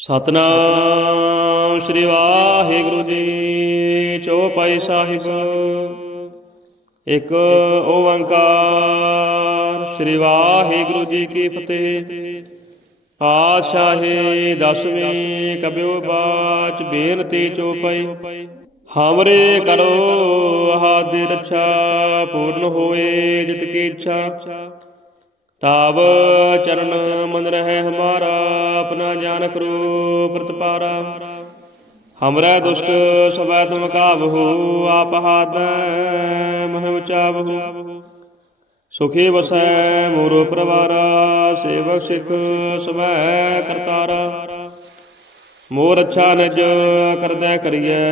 ਸਤਨਾਮ ਸ੍ਰੀ ਵਾਹਿਗੁਰੂ ਜੀ ਚੌਪਈ ਸਾਹਿਬ। ਇੱਕ ਓੰਕਾਰ ਸ੍ਰੀ ਵਾਹਿਗੁਰੂ ਜੀ ਕੀ ਫਤਿਹ। ਪਾਤਸ਼ਾਹੀ ਦਸਵੀਂ ਕਬਿਓ ਬਾਚ ਬੇਨਤੀ ਚੌਪਈ ਹਮਰੇ ਕਰੋ ਆਦਿ ਰਛਾ ਪੂਰਨ ਹੋਏ ਜਿਤ ਕੀ ਇੱਛਾ। ਤਾਬ ਚਰਨ ਮਨ ਰਹਿ ਹਮਾਰਾ, ਆਪਣਾ ਜਾਨ ਕਰੋ ਪ੍ਰਤਪਾਰਾ। ਹਮਰਾ ਦੁਸ਼ਟ ਸਵੈ ਤੁਮ ਕਾਬਹੂ ਆਪ ਹਾਦ ਮਹਿ ਉਚਾਵਹੂ ਸੁਖੀ ਵਸੈ ਮੋਰੋ ਪਰਵਾਰਾ, ਸੇਵਕ ਸਿਖ ਸਵੈ ਕਰਤਾਰਾ। ਮੋਰ ਅੱਛਾ ਨਿਜ ਕਰਦਾ ਕਰੀਐ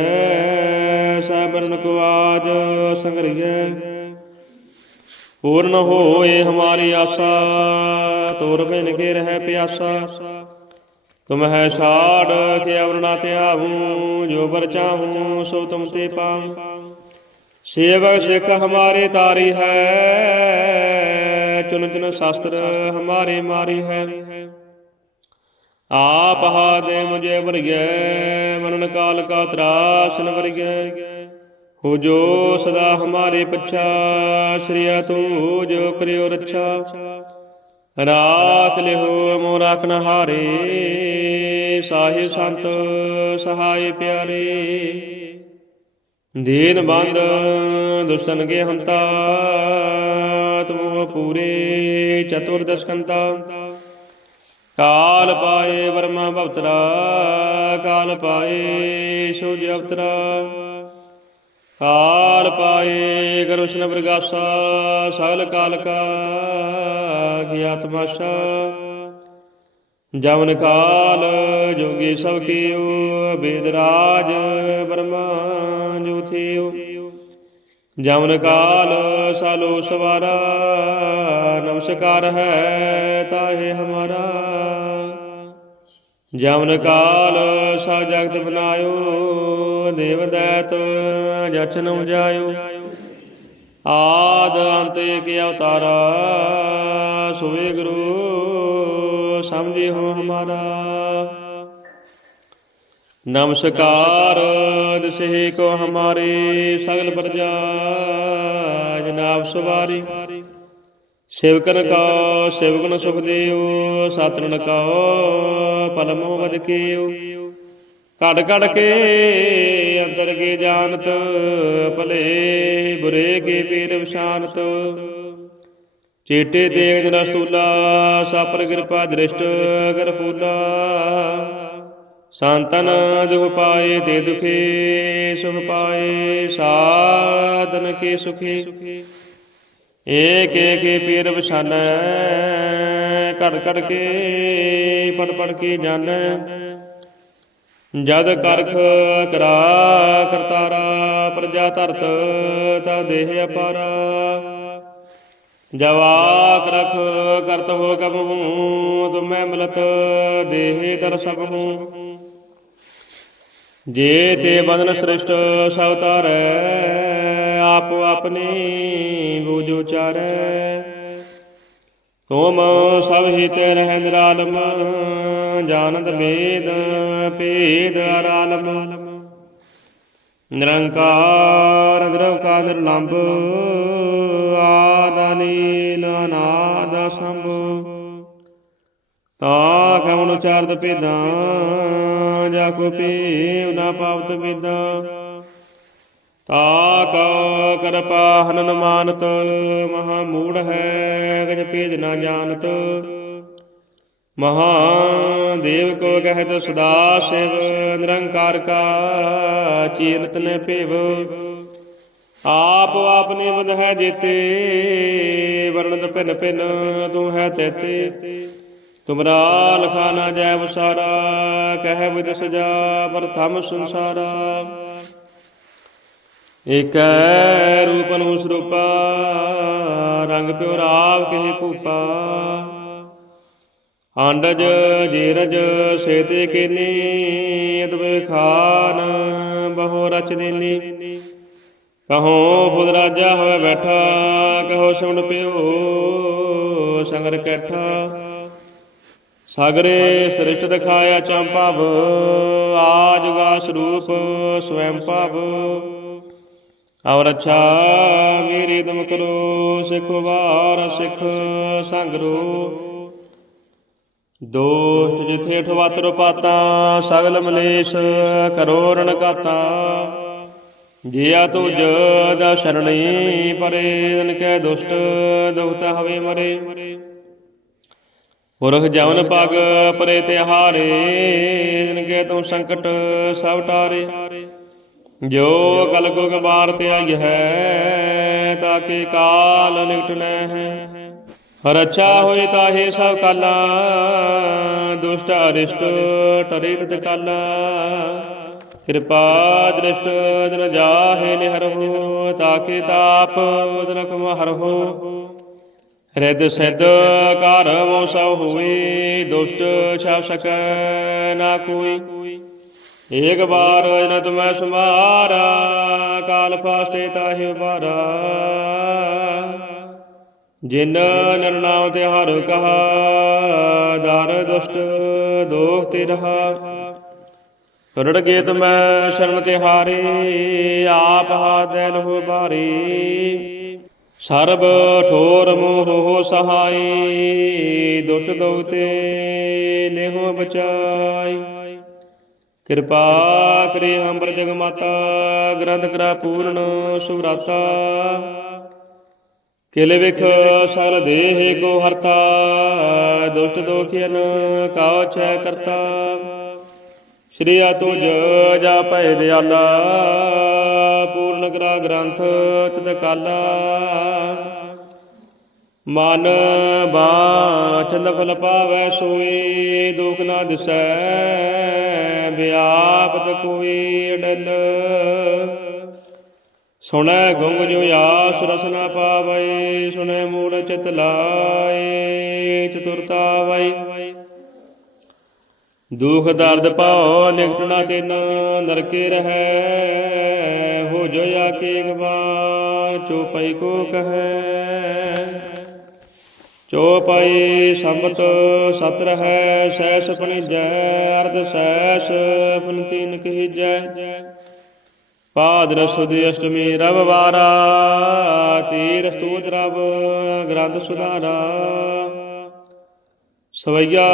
ਸਬਰਨ ਕੋ ਆਜ ਸੰਗਰੀਐ। ਪੂਰਨ ਹੋਏ ਹਮਾਰੀ ਆਸਾ, ਤੋਰ ਬਿਨ ਕੇ ਰਹਿ ਪਿਆਸਾ। ਤੁਮ ਹੈ ਛਾੜ ਕੇ ਅਵਰਣਾ ਧਿਆਵੂ ਜੋ ਬਰ ਚਾਹੂੰ ਸੋ ਤੁਮ ਤੇ ਪਾਉ। ਸੇਵਕ ਸਿੱਖ ਹਮਾਰੇ ਤਾਰੀ ਹੈ, ਚੁਨ ਚੁਨ ਸ਼ਾਸਤਰ ਹਮਾਰੇ ਮਾਰੀ ਹੈ। ਆਪ ਹਾਦੇ ਮੁਝੇ ਵਰਗੈ, ਮਰਨ ਕਾਲ ਕਾ ਤਰਾਸ ਨ ਵਰਗੈ। ਹੋ ਜੋ ਸਦਾ ਹਮਾਰੇ ਪਛਾ ਸ਼੍ਰੀਆ ਤੂੰ ਜੋ ਕਰਿਓ ਰੱਛਾ। ਰਾਖ ਲਿਓ ਮੋ ਰਾਖਨ ਹਾਰੇ ਸਾਹਿਬ ਸੰਤ ਸਹਾਈ ਪਿਆਰੇ। ਦੀਨ ਬੰਦ ਦੁਸ਼ਟਨ ਕੇ ਹੰਤਾ ਤੁਮ ਪੂਰੇ ਚਤੁਰ ਦਸਕੰਤਾ। ਕਾਲ ਪਾਏ ਵਰਮਾ ਭਵਤਰਾ, ਕਾਲ ਪਾਏ ਸੋਜ ਅਵਤਰਾ। ਕਾਲ ਪਾਏ ਕਰੁਸ਼ਨ ਪ੍ਰਗਾਸਾ, ਸਗਲ ਕਾਲ ਕਾ ਗਿਆਤ ਮਾਸ਼ਾ ਜਮਨ ਕਾਲ ਜੋਗੀ ਸਭ ਕੀਓ, ਬੇਦ ਰਾਜ ਬਰਮਾ ਜੋਥਿਓ। ਜਮਨ ਕਾਲ ਸਾਲੋ ਸਵਾਰਾ, ਨਮਸਕਾਰ ਹੈ ਤਾਹੇ ਹਮਾਰਾ। ਜਮਨ ਕਾਲ ਸਾ ਜਗਤ ਬਨਾਇਓ ਦੇਵ ਦੈਤ ਜਚਨ ਉਜਾਇਓ ਆਦ ਅੰਤ ਏਕ ਅਵਤਾਰਾ ਸੋਏ ਗੁਰੂ, ਸਮਝੇ ਹੋ ਹਮਾਰਾ ਨਮਸਕਾਰ ਦਸੇ ਕੋ ਹਮਾਰੇ, ਸਗਲ ਪ੍ਰਜਾ ਜਨਾਬ ਸਵਾਰੀ। ਸੇਵਕਨ ਕਾ, ਸੇਵਕਨ ਸੁਖਦੇਵ ਦੇਉ ਸਾਤਰਨ ਕਾ ਪਲਮੋ ਵਦ ਘੜ ਘੜ ਕੇ ਅੰਦਰ ਕੇ ਜਾਣਤ, ਭਲੇ ਬੁਰੇ ਕੇ ਪੀਰ ਵਿਸ਼ਾਨਤ ਚੇਟੇ ਤੇਗ ਰਸੂਲਾ ਸਾਪਰ ਕਿਰਪਾ ਦ੍ਰਿਸ਼ਟ ਕਰ ਫੂਲਾ ਸੰਤਨ ਦੁਖ ਪਾਏ ਤੇ ਦੁਖੇ ਸੁਖ ਪਾਏ, ਸਾਧਨ ਕੇ ਸੁਖੇ। ਏਕ ਏਕ ਪੀਰ ਵਿਸ਼ਾਨੈ ਘੜ ਘੜ ਕੇ ਪੜ ਪੜ ਕੇ ਜਾਣੈ ਜਦ ਕਰਖ ਕਰਾ ਕਰਤਾਰਾ, ਪ੍ਰਜਾ ਧਰਤ ਤਾ ਦੇਹ ਅਪਾਰਾ। ਜਵਾਕ ਰਖ ਕਰਤ ਹੋ ਕਬਹੂ ਤੁਮੈ ਮਿਲਤ ਦੇਹ ਦਰਸਕ ਹੂੰ। ਜੇ ਤੇ ਬੰਧਨ ਸ੍ਰਿਸ਼ਟ ਸਭ ਤਾਰੈ ਆਪ ਆਪਣੀ ਬੂਝ ਉਚਾਰੈ ਤੁਮ ਸਭ ਹਿਤ ਰਹਿ ਨਿਰਾਲਮ ਜਾਣਤ ਵੇਦ, ਭੇਦ ਅਰਾਲਮ। ਨਿਰੰਕਾਰ ਨਿਰਵ ਕਾ ਨਿਰਲੰਭ, ਆਦ ਨੀਲ ਅਨਾਦ ਸੰਭ ਤਾ ਕਵਣ ਉਚਾਰਤ ਭੇਦਾਂ, ਜਾ ਕੋ ਪੀਵ ਨਾ ਪਾਵਤ ਵੇਦਾਂ ਤਾ ਕਉ ਕਰਪਾ ਹਨਨ ਮਾਨਤ, ਮਹਾ ਮੂੜ ਹੈ, ਗਜ ਭੇਦ ਨਾ ਜਾਣਤ। ਮਹਾ ਦੇਵ ਕੋ ਕਹਿਤ, ਸਦਾ ਸਿਵ, ਨਿਰੰਕਾਰ ਕਾ ਚੀਰਤ ਨੇ ਭੇਵ। ਆਪ ਆਪਨੇ ਬਦ ਹੈ ਜੀਤੇ, ਵਰਣਤ ਭਿਨ ਭਿਨ, ਤੂੰ ਹੈ ਤੇਤੇ। ਤੁਮਰਾ ਲਖਾ ਨਾ ਜੈ ਵਸਾਰਾ, ਕਹਿ ਵਿਦ ਸਜਾ ਪ੍ਰਥਮ ਸੰਸਾਰਾ। ਏਕੈ ਰੂਪ ਨੂੰ ਸਰੂਪਾ, ਰੰਗ ਪਿਓ ਰਾਵ ਕਿਹ ਭੂਪਾ। ਆਂਡਜ, ਜੀਰਜ, ਸੇਤੇ ਕੀਨੀ ਅਦਵੇ ਖਾਨ ਬਹੁ ਰਚ ਦੇਨੀ। ਕਹੋ ਫੁੱਲ ਰਾਜਾ ਹੋਵੇ ਬੈਠਾ, ਕਹੋ ਸੁਣ ਪਿਓ, ਸੰਗਰ ਕੈਠਾ। ਸਾਗਰੇ ਸ੍ਰਿਸ਼ਟ ਦਿਖਾਇਆ ਚੰਪਾਵ ਆਜਗਾ ਸਰੂਪ ਸਵੈੰ ਭਵ। ਔਰ ਅੱਛਾ ਮੇਰੀ ਦਮ ਕਰੋ, ਸਿਖ ਵਾਰ ਸਿੱਖ ਸੰਗਰੋ। ਦੋਸਤ ਜਿਥੇ ਠਵਤਰ ਪਾਤਾ ਸਗਲ ਮਲੇਸ਼ ਕਰੋ ਰਣਕਾਤਾ ਜਿਆ ਤੁਜ ਦਾ ਸ਼ਰਣੀ ਪਰੇ ਦਨ ਕੈ ਦੁਸ਼ਟ ਦੁਖਤ ਹਵੇ ਮਰੇ। ਪੁਰਖ ਜਵਨ ਪਗ ਪਰੇ ਤੇ ਹਾਰੇ ਜਨ ਕੇ ਤੂੰ ਸੰਕਟ ਸਭ ਟਾਰੇ। ਜੋ ਕਲ ਕੋ ਗਵਾਰ ਤੇ ਆਈ ਹੈ, ਤਾਕੇ ਕਾਲ ਨਿਕਟ ਨੈ ਹੈ। ਰਛਾ ਹੋਏ ਤਾਹੇ ਸਭ ਕਾਲਾ, ਦੁਸ਼ਟ ਅਰਿਸ਼ਟ ਟਰੇ ਤਤ ਕਾਲਾ। ਕਿਰਪਾ ਦ੍ਰਿਸ਼ਟ ਦਿਨ ਜਾਹੇ ਨਿਹਰਹੁ ਤਾਕੇ ਤਾਪ ਦਿਨ ਕਮ ਹਰਹੁ ਰਿਦ ਸਿਧ ਘਰ ਸਭ ਹੋਏ ਦੁਸ਼ਟ ਛਾਪ ਸਕੈ ਨਾ ਕੋਈ। ਏਕ ਬਾਰ ਜਨ ਤੁਮੈ ਸਮਾਰਾ ਕਾਲ ਫਾਸਤੇ ਤਾਹਿ ਬਾਰਾ ਜਿਨ ਨਰਨਾਮ ਤੇ ਹਰ ਕਹਾ, ਦਰ ਦੁਸ਼ਟ ਦੋਖ ਤੇ ਰਹਾ। ਕਰੜ ਗੇਤ ਮੈਂ ਸ਼ਰਨ ਤੇ ਹਾਰੇ, ਆਪ ਹਾਦੈ ਲਹੁ ਬਾਰੀ ਸਰਬ ਠੋਰ ਮੋਹ ਸਹਾਈ, ਦੁਸ਼ਟ ਦੋਖ ਤੇ ਲੇਹੁ ਬਚਾਈ। ਕਿਰਪਾ ਕਰੇ ਅੰਬਰ ਜਗ ਮਾਤਾ, ਗ੍ਰੰਥ ਕਰਾ ਪੂਰਨ ਸੁਰਾਤਾ ਕਿਲ ਵਿਖ ਸਗਲ ਦੇਹ ਕੋ ਹਰਤਾ, ਦੁਸ਼ਟ ਦੋਖਿਨ ਕਾਉ ਛੈ ਕਰਤਾ। ਸ਼੍ਰੀ ਆ ਤੁਜ ਜਾ ਭੈ ਦਿਆਲਾ, ਪੂਰਨ ਕਰਾ ਗ੍ਰੰਥ ਤਤ ਕਾਲਾ। ਮਨ ਬਾਚੰਦ ਫਲ ਪਾਵੈ ਸੋਈ, ਦੁਖ ਨਾ ਦਿਸੈ, ਵਿਆਪਤ ਕੋਈ ਅਡਲ। ਸੁਣੈ ਗੁੰਗ ਜੋ ਆਸ ਰਸ ਨਾ ਪਾਵੈ, ਸੁਣੈ ਮੂੜ ਚਿਤ ਲਾਏ ਚਤੁਰਤਾ ਵੈ ਦੁਖ ਦਰਦ ਪਾਉ ਨਿਕਟ ਨਾ ਤਿਨ, ਨਰਕੇ ਰਹੈ, ਹੋ ਜੋ ਆ ਕੇ ਇੱਕ ਬਾਰ ਚੋਪਈ ਕੋ ਕਹੈ। ਚੋਪਈ ਸੰਬਤ ਸਤ ਰਹੈ ਸੈਸ ਪਣਿਜੈ, ਅਰਧ ਸੈਸ ਪਨ ਤੀਨ ਕਹੀਜੈ ਪਾਦਰ ਅਸ਼ਟਮੀ ਰਵਵਾਰਾ ਤੀਰ ਸਤੂਤ ਰਵ ਗ੍ਰੰਥ ਸੁਧਾਰਾ ਸਵਈਆ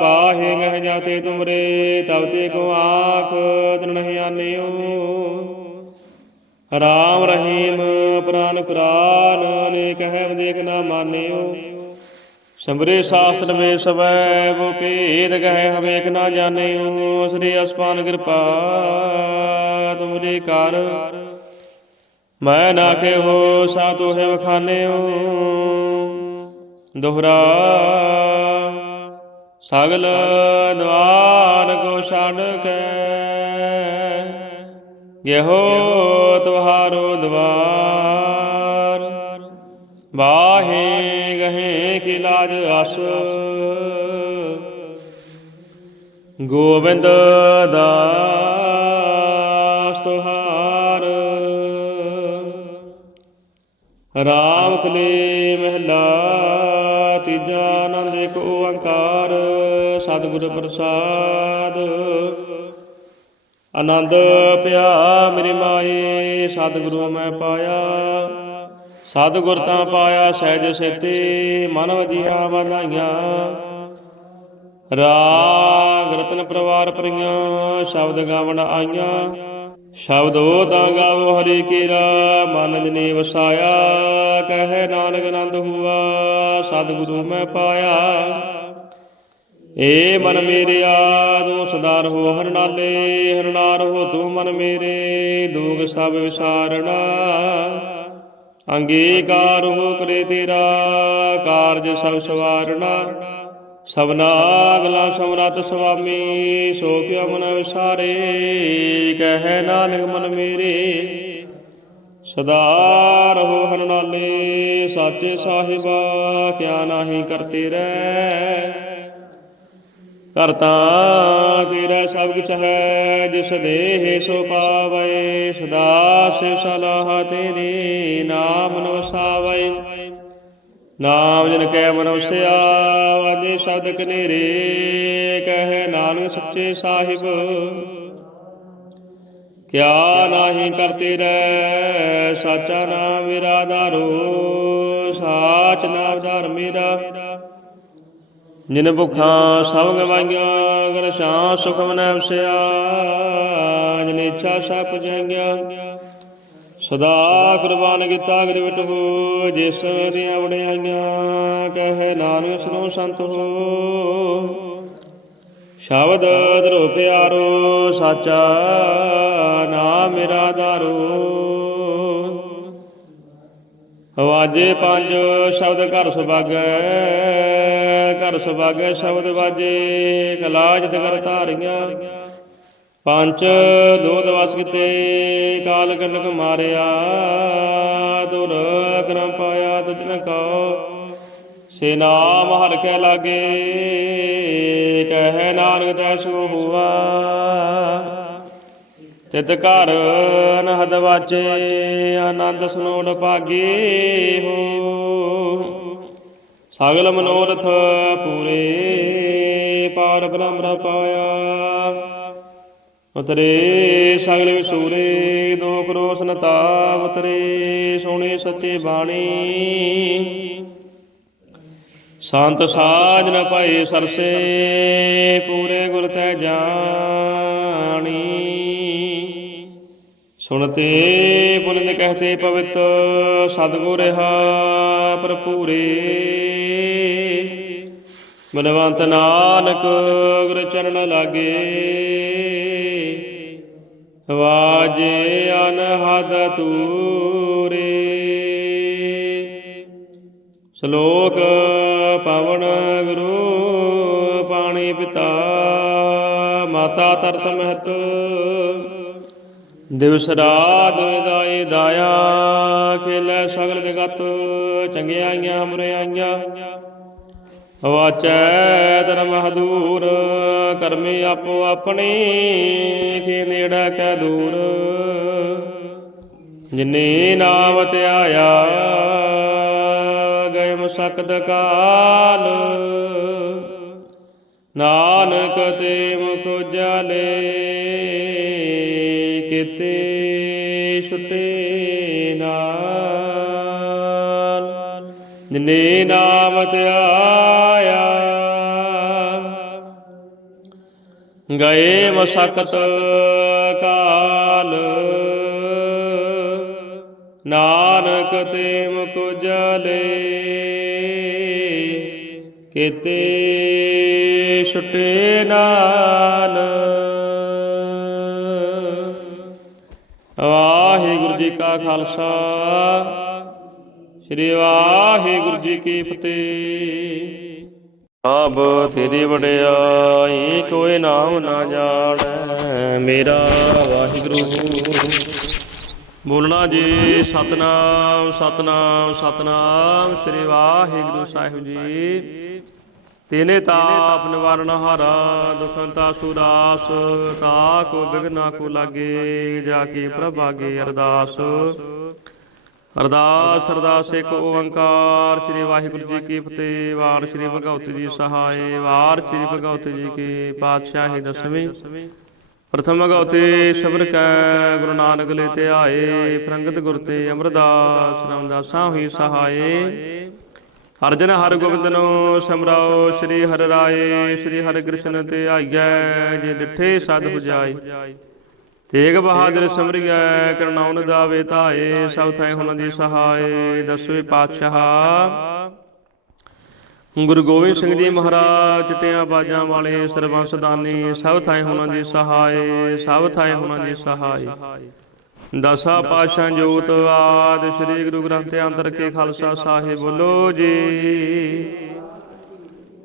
ਪਾਹੇ ਗਹਿ ਜਾਤੇ ਤੁਮਰੇ ਤਬ ਤੇ ਕੋ ਆਖ ਤਨ ਨਹੀਂ ਆਨਿਓ। ਰਾਮ ਰਹੀਮ ਪ੍ਰਾਨ ਕੁਰਾਨ ਅਨੇਕ ਹੈ ਦੇਖ ਨਾ ਮਾਨਿਓ। ਸੰਬਰੇ ਸ਼ਾਸਤਰ ਮੇ ਸਵੈ ਵੋ ਭੇਦ ਗਹਿ ਹਵੇਕ ਨਾ ਜਾਣਿਓ, ਸ੍ਰੀ ਅਸਪਾਨ ਕਿਰਪਾ ਤੁਮਰੇ ਕਰ ਮੈਂ ਨਾ ਕੇ ਹੋ ਸਾ ਤੋਹਿ ਵਖਾਨਿਓ। ਦੋਹਰਾ ਸਗਲ ਦਵਾਰ ਕੋ ਛੱਡ ਕੇ, ਗਹਿਓ ਤੁਹਾਰੋ ਦਵਾਰ ਬਾਹੇ ਗਹੇ ਕੀ ਲਾਜ ਅਸ ਗੋਬਿੰਦ ਦਾਸ ਤੁਹਾਰ। ਰਾਮ ਕਲੇ ਮਹਿਲਾ, ਤੀਜਾ ਆਨੰਦ ਇੱਕ ਓੰਕਾਰ। ਸਤਿਗੁਰ ਪ੍ਰਸਾਦ। ਆਨੰਦ ਪਿਆ ਮੇਰੀ ਮਾਏ, ਸਤਿਗੁਰੂ ਮੈਂ ਪਾਇਆ। ਸਤਿਗੁਰ ਤਾਂ ਪਾਇਆ ਸਹਿਜ ਸੇਤੇ, ਮਨ ਵਜੀਆਂ ਵਧਾਈਆਂ। ਰਾਗ ਰਤਨ ਪਰਵਾਰ ਪਰੀਆਂ, ਸ਼ਬਦ ਗਾਵਣ ਆਈਆਂ। ਸ਼ਬਦੋ ਤਾਂ ਗਾਵੋ ਹਰੀ ਕੀਰਾ, ਮਨ ਜਨੇ ਵਸਾਇਆ। ਕਹੇ ਨਾਨਕ ਆਨੰਦ ਹੁਆ, ਸਤਿਗੁਰੂ ਮੈਂ ਪਾਇਆ। ਏ ਮਨ ਮੇਰਿਆ ਤੂੰ ਸਦਾਰ ਹੋ ਹਰਨਾਲੇ ਹਰਨਾਰ ਹੋ ਤੂੰ ਮਨ ਮੇਰੇ ਦੁਖ ਸਭ ਵਿਸਾਰਣਾ। ਅੰਗੀਕਾਰ ਹੋ ਕਰੇ ਤੇਰਾ ਕਾਰਜ ਸਭ ਸਵਾਰਣਾ ਸਭਨਾ ਅਗਲਾ ਸਮਰਤ ਸੁਆਮੀ ਸੋ ਕਿਉ ਮਨ ਵਿਸਾਰੇ, ਕਹੈ ਨਾਨਕ ਮਨ ਮੇਰੇ। ਸਦਾ ਰਹੋ ਹਰਨਾਲੇ ਸਾਚੇ ਸਾਹਿਬਾ, ਕਿਆ ਨਾਹੀ ਕਰਤੇ ਰਹਿ। ਕਰਤਾ ਤੇਰਾ ਸਭ ਕੁਛ ਹੈ, ਜਿਸ ਦੇਹ ਸੋ ਪਾਵੈ, ਸਦਾ ਸੇ ਸਲਾਹ ਤੇਰੀ ਨਾਮ ਨੋ ਸਾਵੈ ਨਾਮ ਜਨ ਕੈ ਮਨੁਸਿਆ ਵਾਜੇ ਸ਼ਬਦ ਕਨੇਰੇ ਕਹੇ ਨਾਨਕ ਸੱਚੇ ਸਾਹਿਬ। ਕਿਆ ਨਾਹੀ ਕਰਤੇ ਰਹਿ ਸਾਚਾ ਨਾਮ ਮੇਰਾ ਧਾਰੋ, ਸਾਚ ਨਾਮ ਧਾਰ ਮੇਰਾ। ਜਿਨ ਭੁਖਾਂ ਸਭ ਗਵਾਈਆਂ ਗਰ ਸ਼ਾਂ ਸੁਖ ਮਨੈ ਵਸਿਆ ਜਿਨ ਇੱਛਾ ਸਭ ਪੁਜਾਈਆਂ ਸਦਾ ਕੁਰਬਾਨ ਕੀਤਾ ਗਰਿ ਵਿਟੋ ਜਿਸ ਦੀਆਂ ਵਡਿਆਈਆਂ, ਕਹੇ ਨਾਨਕ ਸੁਨੋ ਸੰਤ ਹੋ। ਸ਼ਬਦ ਧਰੋ ਪਿਆਰੋ, ਸਾਚਾ ਨਾਮ ਮੇਰਾ ਦਾਰੂ ਵਾਜੇ ਪੰਜ ਸ਼ਬਦ ਘਰ ਸੁਭਾਗੈ ਘਰ ਸੁਭਾਗੈ ਸ਼ਬਦ ਵਾਜੇ, ਕਲਾਜ ਕਰ ਧਾਰੀਆਂ। ਪੰਜ ਦੋ ਦਵਸ ਕਿਤੇ, ਕਾਲ ਕਨਕ ਮਾਰਿਆ ਦੁਰ ਕਰਮ ਪਾਇਆ ਤੁਜਨ ਕੋ ਸੇ ਨਾਮ ਹਰ ਕੈ ਲਾਗੇ, ਕਹੈ ਨਾਨਕ ਤੈ ਸੋ ਹੁਆ। ਤਿਤ ਘਰ ਨਹਦ ਵਾਜੇ ਆਨੰਦ ਸੁਨੋਲ ਭਾਗੇ ਹੋ। ਸਗਲ ਮਨੋਰਥ ਪੂਰੇ ਪਾਰ ਬ੍ਰਹਮ ਪਾਇਆ। ਉਤਰੇ ਸਗਲ ਵਿਸੂਰੇ, ਦੋ ਕਰੋਸ ਨਤਾਵ ਉਤਰੇ, ਸੋਹਣੇ ਸੱਚੇ ਬਾਣੀ। ਸੰਤ ਸਾਜ ਨ ਪਾਏ ਸਰਸੇ, ਪੂਰੇ ਗੁਰ ਤੈ ਜਾਣੀ। ਸੁਣਤੇ ਪੁਨਿਤ ਕਹਤੇ ਪਵਿੱਤ ਸਤਿਗੁਰ ਰਹਾ ਭਰਪੂਰੇ। ਬਨਵੰਤ ਨਾਨਕ ਗੁਰ ਚਰਨ ਲਾਗੇ, ਵਾਜੇ ਅਨਹਦ ਤੂਰੇ ਸ਼ਲੋਕ ਪਵਨ ਗੁਰੂ ਪਾਣੀ ਪਿਤਾ, ਮਾਤਾ ਤਰਤ ਮਹਤ। ਦਿਵਸ ਰਾਤ ਦਾਈ ਦਾਇਆ, ਖੇਲੇ ਸਗਲ ਜਗਤ ਚੰਗਿਆਈਆਂ ਮੁਰਿਆਈਆਂ ਵਾਚੈ ਧਰਮ ਹਦੂਰ ਕਰਮੇ ਆਪੋ ਆਪਣੀ, ਖੇ ਨੇੜਾ ਕੈ ਦੂਰ। ਜਿਨੇ ਨਾਮ ਧਿਆਇਆ ਗਏ ਮਸਕਦ ਕਾਲ। ਨਾਨਕ ਤੇ ਮੁਖ ਜਾਲੇ ਕਿਤੇ ਛੁਟੇ ਨਾਲ। ਜਿਨੇ ਨਾਮ ਧਿਆਇਆ ਗਏ ਮਸਕਤ ਕਾਲ। ਨਾਨਕ ਤੇ ਮੁਖ ਜਲੇ। ਕਿਤੇ ਛੁਟੇ ਨਾਲ। ਜੀ ਕਾ ਖਾਲਸਾ। ਸ੍ਰੀ ਵਾਹਿਗੁਰੂ ਜੀ ਕੀ ਫਤਿਹ। ਆਬ ਤੇਰੀ ਵਡਿਆਈ ਕੋਈ ਨਾਮ ਨਾ ਜਾਣੈ, ਮੇਰਾ ਵਾਹਿਗੁਰੂ। ਬੋਲਣਾ ਜੀ, ਸਤਨਾਮ ਸਤਨਾਮ ਸਤਨਾਮ, ਸ੍ਰੀ ਵਾਹਿਗੁਰੂ ਸਾਹਿਬ ਜੀ। ਤੇਨੇ ਤਾਪ ਨਿਵਾਰਨ ਹਾਰਾ ਦੁਖੰਤਾ ਸੁਦਾਸ ਤਾ ਕੋ ਬਿਗਨਾ ਕੋ ਲਾਗੇ, ਜਾ ਕੇ ਪ੍ਰਭਾਗੇ ਅਰਦਾਸ। ਅਰਦਾਸ ਅਰਦਾਸ ਇੱਕ ਓੰਕਾਰ, ਸ੍ਰੀ ਵਾਹਿਗੁਰੂ ਜੀ ਕੀ ਫਤਿਹ। ਵਾਰ ਸ੍ਰੀ ਭਗਵਤ ਜੀ ਸਹਾਏ, ਵਾਰ ਸ੍ਰੀ ਭਗਵਤ ਜੀ ਕੀ ਪਾਤਸ਼ਾਹੀ ਦਸਵੀਂ। ਪ੍ਰਥਮ ਭਗਵਤੇ ਸ਼ਬਰ ਕੈ, ਗੁਰੂ ਨਾਨਕ ਲੈ ਤੇ ਆਏ। ਪ੍ਰੰਗਤ ਗੁਰ ਤੇ ਅਮਰਦਾਸ, ਰਾਮਦਾਸਾਂ ਹੋਈ ਸਹਾਏ। ਅਰਜਨ ਹਰ ਗੋਬਿੰਦਨੋ ਸਮਰਾਓ, ਸ੍ਰੀ ਹਰਿ ਰਾਏ, ਸ੍ਰੀ ਹਰਿ ਕ੍ਰਿਸ਼ਨ ਤੇ ਆਈਐ, ਜੇ ਡਿਠੇ ਸਦ ਹੁਜਾਈ ਤੇਗ ਬਹਾਦਰ ਸਮਰਿਐ ਕਰਨਾਉਨ ਦਾਵੇ ਧਾਏ, ਸਭ ਥੈ ਹੁਨ ਦੀ ਸਹਾਏ, ਦਸਵੇਂ ਪਾਤਸ਼ਾਹ। ਗੁਰੂ ਗੋਬਿੰਦ ਸਿੰਘ ਜੀ ਮਹਾਰਾਜ, ਚਟਿਆਂ ਬਾਜਾਂ ਵਾਲੇ ਸਰਬੰਸਦਾਨੀ ਸਭ ਥਾਏ ਉਹਨਾਂ ਦੀ ਸਹਾਏ, ਸਭ ਥਾਏ ਉਹਨਾਂ ਦੀ ਸਹਾਏ। ਦਸਾਂ ਪਾਤਸ਼ਾਹ ਜੋਤ ਆਦ, ਸ੍ਰੀ ਗੁਰੂ ਗ੍ਰੰਥ ਅੰਤਰ ਕੇ ਖਾਲਸਾ ਸਾਹਿਬ ਬੋਲੋ ਜੀ।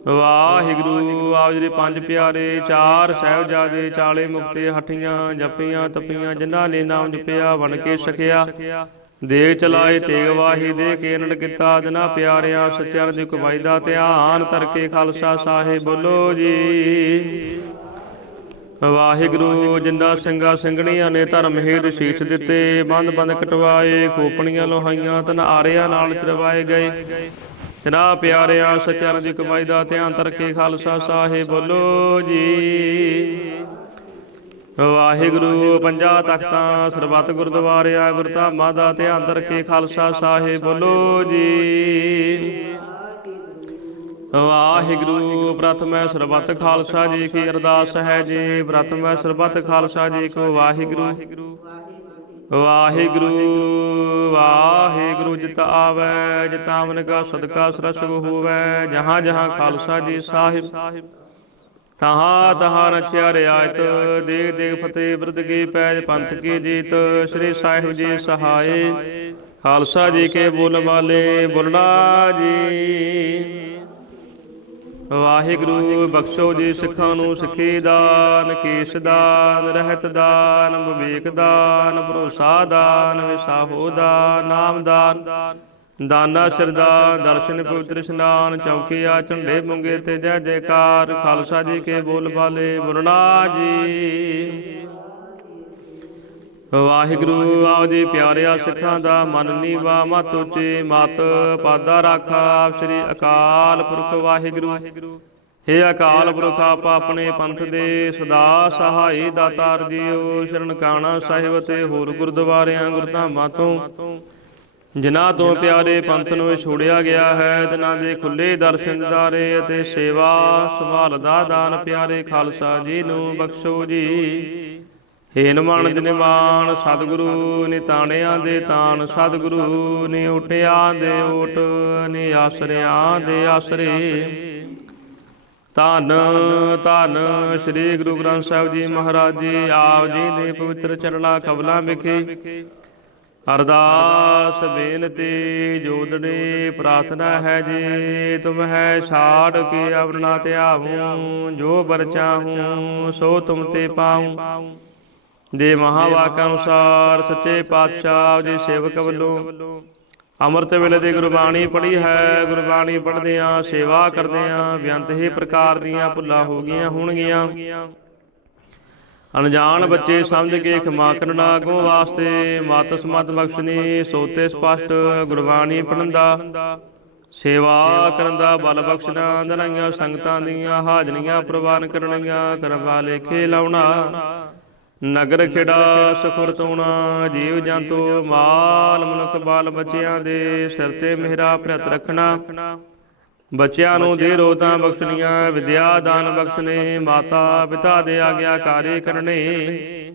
ਵਾਹਿਗੁਰੂ, ਆਪ ਜੀ ਪੰਜ ਪਿਆਰੇ, ਚਾਰ ਸਾਹਿਬਜ਼ਾਦੇ, ਚਾਲੇ ਮੁਕਤੇ, ਹੱਠੀਆਂ ਜਪੀਆਂ ਤਪੀਆਂ ਜਿਨ੍ਹਾਂ ਨੇ ਨਾਮ ਜਪਿਆ, ਬਣ ਕੇ ਸਕਿਆ ਦੇ ਚਲਾਏ ਤੇਗ ਵਾਹੀ, ਦੇ ਕੇਨੜ ਕੀਤਾ ਦਿਨਾ ਪਿਆਰਿਆਂ ਸੱਚਿਆਂ ਦੀ ਕਮਾਈ ਦਾ ਧਿਆਨ ਤਰਕੇ ਖਾਲਸਾ ਸਾਹਿਬ ਬੋਲੋ ਜੀ। ਵਾਹਿਗੁਰੂ, ਜਿੰਦਾ ਸਿੰਘਾ ਸਿੰਘਣੀਆਂ ਨੇ ਧਰਮ ਹੇਤ ਸ਼ੀਸ਼ ਦਿੱਤੇ, ਬੰਦ ਬੰਦ ਕਟਵਾਏ, ਖੋਪਣੀਆਂ ਲੋਹਾਈਆਂ ਤਨ ਆਰਿਆਂ ਨਾਲ ਚਰਵਾਏ ਗਏ। ਜਨਾ ਪਿਆਰਿਆ ਸਚਨ ਦੀ ਕਮਾਈ ਦਾ ਧਿਆਨ ਤਰਕੇ ਖਾਲਸਾ ਸਾਹਿਬ ਬੋਲੋ ਜੀ। ਵਾਹਿਗੁਰੂ, ਪੰਜਾ ਤਖਤਾਂ, ਸਰਬੱਤ ਗੁਰਦੁਆਰਿਆ, ਗੁਰਧਾਮਾਂ ਦਾ ਧਿਆਨ ਤਰਕੇ ਖਾਲਸਾ ਸਾਹਿਬ ਬੋਲੋ ਜੀ। ਵਾਹਿਗੁਰੂ, ਪ੍ਰਥਮੈ ਸਰਬੱਤ ਖਾਲਸਾ ਜੀ ਕੀ ਅਰਦਾਸ ਹੈ ਜੀ। ਪ੍ਰਥਮੈ ਸਰਬੱਤ ਖਾਲਸਾ ਜੀ ਕੋ ਵਾਹਿਗੁਰੂ। ਵਾਹਿਗੁਰੂ ਵਾਹਿਗੁਰੂ ਜਿਤ ਆਵੈ, ਜਿਤ ਕਾ ਸਦਕਾ ਸਰਸਗ ਹੋਵੈ, ਜਹਾਂ ਜਹਾਂ ਖਾਲਸਾ ਜੀ ਸਾਹਿਬ। ਤਹਾਂ ਤਹਾਂ ਰਚਿਆ ਰਿਆਇਤ ਦੇਖ ਦੇਖ ਫਤਿਹ ਬਿਰਦ ਕੀ ਪੈਜ ਪੰਥ ਕੀ ਜੀਤ, ਸ੍ਰੀ ਸਾਹਿਬ ਜੀ ਸਹਾਏ। ਖਾਲਸਾ ਜੀ ਕੇ ਬੋਲ ਵਾਲੇ ਬੋਲਣਾ ਜੀ। ਵਾਹਿਗੁਰੂ, ਬਖਸ਼ੋ ਜੀ ਸਿੱਖਾਂ ਨੂੰ ਸਿੱਖੀ ਦਾਨ, ਕੇਸ਼ ਦਾਨ, ਰਹਿਤ ਦਾਨ, ਵਿਵੇਕ ਦਾਨ, ਭਰੋਸਾ ਦਾਨ, ਵਿਸਾਹੋ ਦਾਨ, ਨਾਮ ਦਾਨ। ਦਾਨਾ ਸ਼ਰਦਾ ਦਰਸ਼ਨ, ਪਵਿੱਤਰ ਇਸ਼ਨਾਨ, ਚੌਕੀਆ, ਝੰਡੇ ਮੁੰਗੇ ਤੇ ਜੈ ਜੈਕਾਰ, ਖਾਲਸਾ ਜੀ ਕੇ ਬੋਲ ਬਾਲੇ ਬੁਰਨਾ ਜੀ। ਵਾਹਿਗੁਰੂ, ਆਓ ਜੀ ਪਿਆਰਿਆ ਸਿੱਖਾਂ ਦਾ ਮਨ ਨੀਵਾ, ਮਤ ਉੱਚੇ, ਮਤ ਪਾਦਾ ਰਾਖਾ। ਸ੍ਰੀ ਅਕਾਲ ਪੁਰਖ ਵਾਹਿਗੁਰੂ। ਹੇ ਅਕਾਲ ਪੁਰਖ, ਆਪ ਆਪਣੇ ਪੰਥ ਦੇ ਸਦਾ ਸਹਾਈ ਦਾਤਾਰ ਜੀਓ ਸ਼ਰਨ ਕਾਣਾ ਸਾਹਿਬ ਤੇ ਹੋਰ ਗੁਰਦੁਆਰਿਆਂ, ਗੁਰਧਾਮਾਂ ਤੋਂ ਜਿਨ੍ਹਾਂ ਤੋਂ ਪਿਆਰੇ ਪੰਥ ਨੂੰ ਛੋੜਿਆ ਗਿਆ ਹੈ ਜਿਨ੍ਹਾਂ ਦੇ ਖੁੱਲੇ ਦਰਸ਼ਨ ਦਿਦਾਰੇ ਅਤੇ ਸੇਵਾ ਸੰਭਾਲ ਦਾ ਦਾਨ ਪਿਆਰੇ ਖਾਲਸਾ ਜੀ ਨੂੰ ਬਖਸ਼ੋ ਜੀ। ਹੇ ਨਿਮਾਨ ਸਤਿਗੁਰੂ ਨੇ ਤਾਣਿਆਂ ਦੇ ਤਾਣ, ਸਤਿਗੁਰੂ ਨੇ ਉਟਿਆਂ ਦੇ ਓਟ ਨੇ ਆਸਰਿਆਂ ਦੇ ਆਸਰੇ। ਧੰਨ ਧੰਨ ਸ੍ਰੀ ਗੁਰੂ ਗ੍ਰੰਥ ਸਾਹਿਬ ਜੀ ਮਹਾਰਾਜ ਜੀ, ਆਪ ਜੀ ਦੇ ਪਵਿੱਤਰ ਚਰਣਾ ਕਬਲਾਂ ਵਿਖੇ ਅਰਦਾਸ, ਬੇਨਤੀ ਜੋਦੜੀ ਪ੍ਰਾਰਥਨਾ ਹੈ ਜੀ। ਤੁਮ ਹੈ ਛਾੜ ਕੇ ਅਵਰਣਾ ਧਿਆਵੂੰ, ਜੋ ਬਰ ਚਾਹੂੰ ਸੋ ਤੁਮ ਤੇ ਪਾਉ ਦੇ ਮਹਾਵਾਕ ਅਨੁਸਾਰ ਸੱਚੇ ਪਾਤਸ਼ਾਹ ਦੇ ਸੇਵਕ ਵੱਲੋਂ। ਅੰਮ੍ਰਿਤ ਵੇਲੇ ਦੀ ਗੁਰਬਾਣੀ ਪੜ੍ਹੀ ਹੈ, ਗੁਰਬਾਣੀ ਪੜ੍ਹਦਿਆਂ ਸੇਵਾ ਕਰਦਿਆਂ ਬੇਅੰਤ ਹੀ ਪ੍ਰਕਾਰ ਦੀਆਂ ਭੁੱਲਾਂ ਹੋ ਗਈਆਂ ਹੋਣਗੀਆਂ। ਅਣਜਾਣ ਬੱਚੇ ਸਮਝ ਕੇ ਖਮਾ ਕਰਨਾ ਅਗੋਂ ਵਾਸਤੇ ਮਤ ਸਮਤ ਬਖਸ਼ਨੀ ਸੋਤੇ ਸਪਸ਼ਟ ਗੁਰਬਾਣੀ ਪੜਨ ਦਾ ਸੇਵਾ ਕਰਨ ਦਾ ਬਲ ਬਖਸ਼ਣਾ ਦਰਾਈਆਂ ਸੰਗਤਾਂ ਦੀਆਂ ਹਾਜ਼ਰੀਆਂ ਪ੍ਰਵਾਨ ਕਰਨੀਆਂ ਕਰਵਾ ਲੇਖੇ ਲਾਉਣਾ ਨਗਰ ਖਿੜਾ ਸੁਖੁਰ ਤੋਣਾ ਜੀਵ ਜੰਤੂ, ਮਾਲ, ਮਨੁੱਖ, ਬਾਲ ਬੱਚਿਆਂ ਦੇ ਸਿਰ ਤੇ ਮਿਹਰਾ ਭਰਤ ਰੱਖਣਾ। ਬੱਚਿਆਂ ਨੂੰ ਦੇ ਰੋਤਾਂ ਬਖਸ਼ਣੀਆਂ, ਵਿਦਿਆ ਦਾਨ ਬਖਸ਼ਣੇ, ਮਾਤਾ ਪਿਤਾ ਦੇ ਆਗਿਆ ਆਗਿਆਕਾਰੀ ਕਰਨੇ।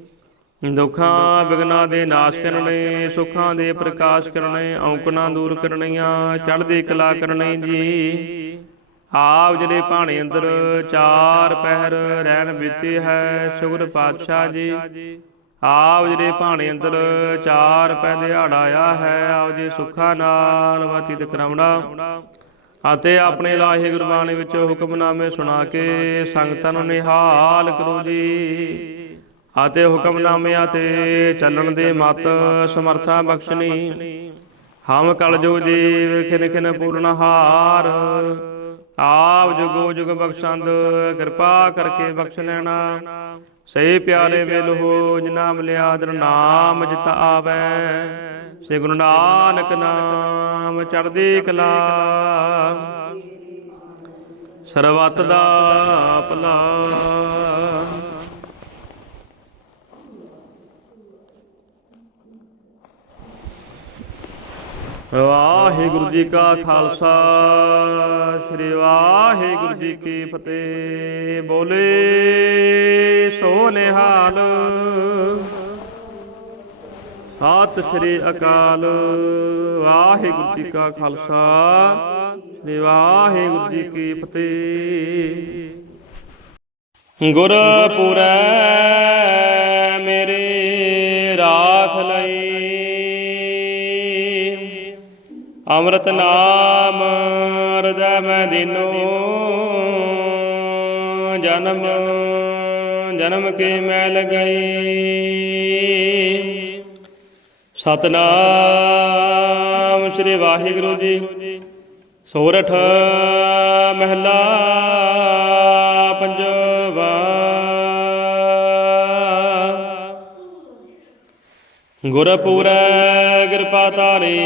ਦੁੱਖਾਂ ਬਿਗਨਾ ਦੇ ਨਾਸ਼ ਕਰਨੇ, ਸੁੱਖਾਂ ਦੇ ਪ੍ਰਕਾਸ਼ ਕਰਨੇ ਔਂਕਣਾ ਦੂਰ ਕਰਨੀਆਂ, ਚੜ੍ਹਦੀ ਕਲਾ ਕਰਨੀ ਜੀ। ਆਪ ਜਿਹੜੇ ਭਾਣੇ ਅੰਦਰ ਚਾਰ ਪਹਿਰ ਰਹਿਣ ਬੀਤੇ ਹੈ ਸ਼ੁਗਰ ਪਾਤਸ਼ਾਹ ਜੀ। ਆਪ ਜਿਹੜੇ ਭਾਣੇ ਅੰਦਰ ਚਾਰ ਪੈ ਦਿਹਾੜਾ ਆਇਆ ਹੈ, ਆਪ ਜੀ ਸੁੱਖਾਂ ਨਾਲ ਵਤੀਤ ਕਰਾਉਣਾ। ਅਤੇ ਆਪਣੇ ਲਾਹੇ ਗੁਰਬਾਣੀ ਵਿੱਚ ਹੁਕਮਨਾਮੇ ਸੁਣਾ ਕੇ ਸੰਗਤਾਂ ਨੂੰ ਨਿਹਾਲ ਕਰੋ ਜੀ। ਅਤੇ ਹੁਕਮਨਾਮਿਆਂ ਤੇ ਚੱਲਣ ਦੇ ਮਤ ਸਮਰਥਾ ਬਖਸ਼ਣੀ। ਹਮ ਕਲਯੁਗ ਜੀ ਖਿਨ ਖਿਨ ਪੂਰਨ ਹਾਰ। ਆਪ ਜੁਗੋ ਜੁਗ ਬਖਸ਼ੰਦ, ਕਿਰਪਾ ਕਰਕੇ ਬਖਸ਼ ਲੈਣਾ। ਸਹੀ ਪਿਆਰੇ ਵੇਲ ਹੋ ਜਿਨਾ ਮਿਲਿਆ ਦਰ ਨਾਮ, ਜਿਤ ਆਵੈ। ਸ੍ਰੀ ਗੁਰੂ ਨਾਨਕ ਨਾਮ, ਚੜ੍ਹਦੀ ਕਲਾ। ਸਰਬੱਤ ਦਾ ਭਲਾ। ਵਾਹਿਗੁਰੂ ਜੀ ਕਾ ਖਾਲਸਾ, ਸ੍ਰੀ ਵਾਹਿਗੁਰੂ ਜੀ ਕੀ ਫਤਿਹ। ਬੋਲੇ ਸੋ ਨਿਹਾਲ ਸਤਿ ਸ੍ਰੀ ਅਕਾਲ। ਵਾਹਿਗੁਰੂ ਜੀ ਕਾ ਖਾਲਸਾ, ਸ੍ਰੀ ਵਾਹਿਗੁਰੂ ਜੀ ਕੀ ਫਤਿਹ। ਗੁਰਪੁਰੈ ਅੰਮ੍ਰਿਤ ਨਾਮ, ਹਿਰਦੈ ਮੈਂ ਦਿਨੋ। ਜਨਮ ਜਨਮ ਕੇ ਮੈਂ ਗਈ ਸਤਨਾਮ ਸ੍ਰੀ ਵਾਹਿਗੁਰੂ ਜੀ। ਸੋਰਠ ਮਹਿਲਾ ਪੰਜਵਾ। ਗੁਰਪੂਰੈ ਕਿਰਪਾ ਤਾਰੇ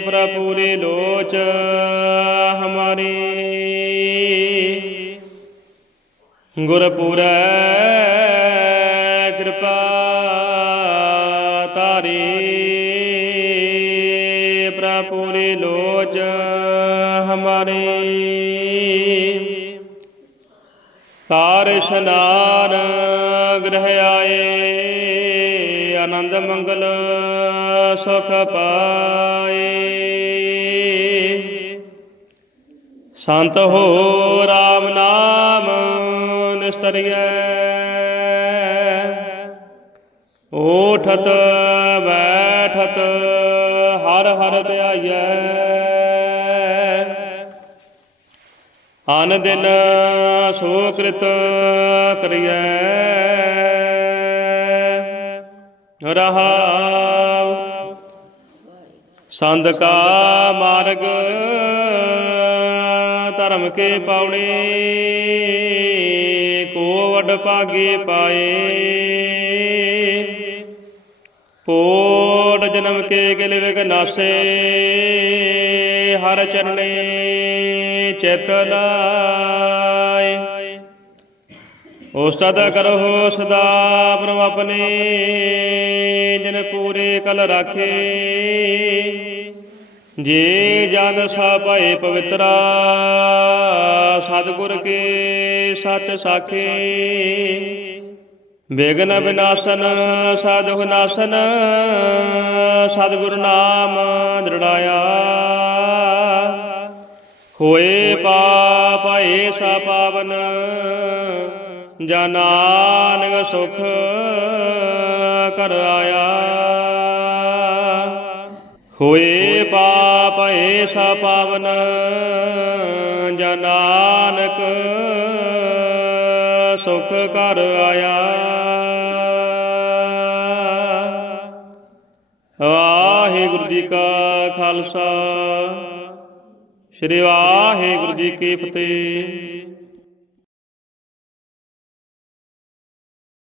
ਪ੍ਰਪੂਰੇ ਲੋਚ ਹਮਾਰੀ। ਗੁਰਪੂਰੈ ਕਿਰਪਾ ਤਾਰੀ ਪ੍ਰਪੂਰੇ ਲੋਚ ਹਮਾਰੀ। ਸਾਰ ਇਸ਼ਨਾਨ ਗ੍ਰਹਿ ਆਏ। ਆਨੰਦ ਮੰਗਲ ਸੁਖ ਪਾਏ। ਸੰਤ ਹੋ RAM ਨਾਮ, ਨਿਸਤਰੀਐ। ਓਠਤ, ਬੈਠਤ, ਹਰ ਹਰ ਧਿਆਈਐ। ਅਨ ਦਿਨ ਸੋ ਕ੍ਰਿਤ ਕਰੀਐ। ਰਹਾਉ। ਸੰਦ ਕਾ ਮਾਰਗ, ਧਰਮ ਕੇ ਪਾਉਣੇ, ਕੋ ਵਡ ਭਾਗੇ ਪਾਏ। ਕੋਟ ਜਨਮ ਕੇ ਗਿਲ ਵਿਗਨਾਸੇ ਹਰ ਚਰਣੇ ਚਿਤ ਲਾਏ ਉਸਤਤ ਕਰੋ ਸਦਾ ਪ੍ਰਭ ਆਪਣੇ, ਜਿਨ ਪੂਰੇ ਕਲ ਰਾਖੇ। ਜੇ ਜਨ ਸਾ ਭਏ ਪਵਿੱਤਰਾ, ਸਤਿਗੁਰ ਕੇ ਸੱਚ ਸਾਖੇ। ਬਿਗਨ ਵਿਨਾਸ਼ਨ, ਸਾਧੁ ਨਾਸ਼ਨ, ਸਤਿਗੁਰ ਨਾਮ ਦ੍ਰਿੜਾਇਆ। ਹੋਏ ਪਾਪ ਭਏ ਸਾ ਪਾਵਨ ਜਨਾਨਕ ਸੁਖ ਕਰ ਆਇਆ। ਹੋਏ ਪਾਪ ਭਏ ਸਾ ਪਾਵਨ ਜਨਾਨਕ ਸੁਖ ਕਰ ਆਇਆ। ਵਾਹਿਗੁਰੂ ਜੀ ਕਾ ਖਾਲਸਾ। ਸ੍ਰੀ ਵਾਹਿਗੁਰੂ ਜੀ ਕੀ ਫਤਿਹ।